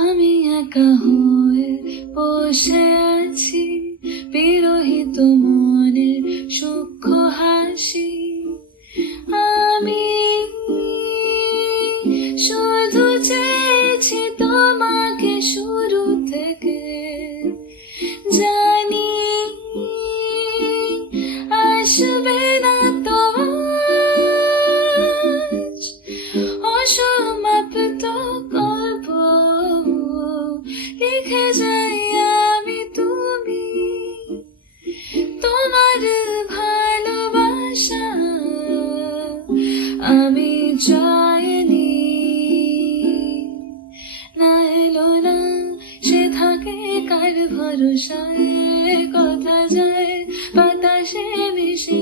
আমি একা হয়ে বসে আছি, বিরহিত মনের সূক্ষ্ম হাসি। আমি শুধু চেয়েছি তোমাকে শুরু থেকে, জানি আসবে না তো আজ অসমাপ্ত গল্প লিখে যাই আমি, তুমি তোমার ভালোবাসা আমি চাইনি। না এলো না সে থাকে কার ভরসায়, কথা যায় বাতাসে মিশে